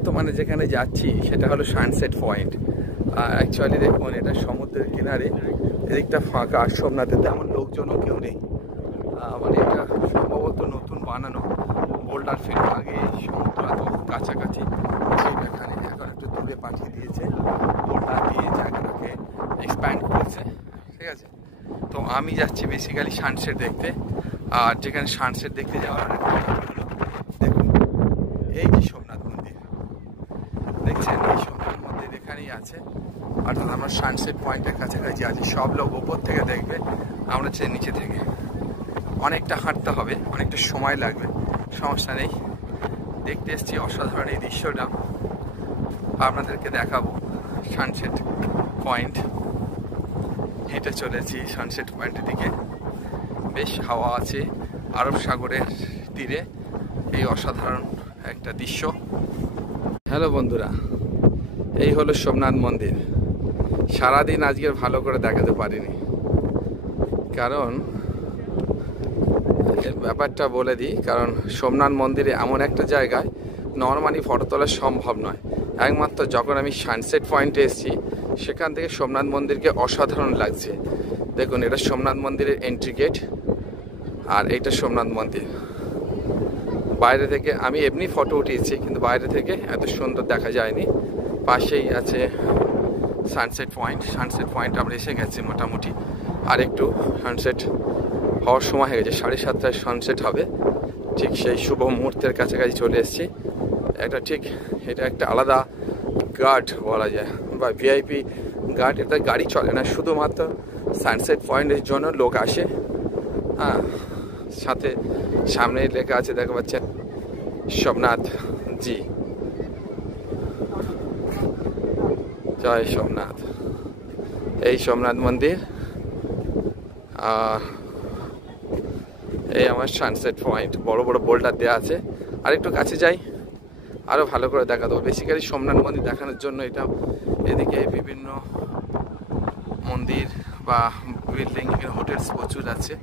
বর্তমানে যেখানে যাচ্ছি সেটা হলো সানসেট পয়েন্ট। অ্যাকচুয়ালি দেখুন এটা সমুদ্রের কিনারে, এদিকটা ফাঁকা, সোমনাথে তেমন লোকজনও কেউ নেই। মানে এটা সম্ভবত নতুন বানানো, বোল্ডার ফিল্ড আগে সমুদ্র এত কাছাকাছি, সেখানে এখন একটু দূরে পাঠিয়ে দিয়েছে, বোল্ডার দিয়ে জায়গাটাকে এক্সপ্যান্ড করেছে। ঠিক আছে, তো আমি যাচ্ছি বেসিক্যালি সানসেট দেখতে। আর যেখানে সানসেট দেখতে যাওয়ার দেখুন এই যে সোমনাথ মন্দির দেখছেন, এই সোমনাথ মন্দির এখানেই আছে। অর্থাৎ আমরা সানসেট পয়েন্টের কাছাকাছি আছি। সব লোক ওপর থেকে দেখবে, আমরা যে নিচে থেকে। অনেকটা হাঁটতে হবে, অনেকটা সময় লাগবে, সমস্যা নেই। দেখতে এসেছি অসাধারণ এই দৃশ্যটা, আপনাদেরকে দেখাবো। সানসেট পয়েন্ট, হেঁটে চলেছি সানসেট পয়েন্টের দিকে। বেশ হাওয়া আছে, আরব সাগরের তীরে এই অসাধারণ একটা দৃশ্য। হ্যালো বন্ধুরা, এই হলো সোমনাথ মন্দির। সারাদিন আজকে ভালো করে দেখাতে পারিনি, কারণ ব্যাপারটা বলে দিই। কারণ সোমনাথ মন্দিরে এমন একটা জায়গায় নর্মালি ফটো তোলা সম্ভব নয়। একমাত্র যখন আমি সানসেট পয়েন্টে এসেছি, সেখান থেকে সোমনাথ মন্দিরকে অসাধারণ লাগছে। দেখুন, এটা সোমনাথ মন্দিরের এন্ট্রি গেট, আর এইটা সোমনাথ মন্দির। বাইরে থেকে আমি এমনি ফটো উঠিয়েছি, কিন্তু বাইরে থেকে এত সুন্দর দেখা যায়নি। পাশেই আছে সানসেট পয়েন্ট। সানসেট পয়েন্ট আমরা এসে গেছি মোটামুটি, আর একটু সানসেট হওয়ার সময় হয়ে গেছে। 7:30টায় সানসেট হবে। ঠিক সেই শুভ মুহূর্তের কাছাকাছি চলে এসেছি। এটা একটা আলাদা গার্ড বলা যায়, বা ভিআইপি গার্ড। এটা গাড়ি চলে না, শুধুমাত্র সানসেট পয়েন্টের জন্য লোক আসে। হ্যাঁ, সাথে সামনে লেখা আছে, দেখা পাচ্ছেন, সোমনাথ জি, জয় সোমনাথ। এই সোমনাথ মন্দির, এই আমার সানসেট পয়েন্ট। বড় বড় বোল্ডার দেওয়া আছে। আর একটু কাছে যাই, আরও ভালো করে দেখা দেবো। বেসিক্যালি সোমনাথ মন্দির দেখানোর জন্য এটা। এদিকে বিভিন্ন মন্দির বা বিল্ডিং, হোটেলস প্রচুর আছে।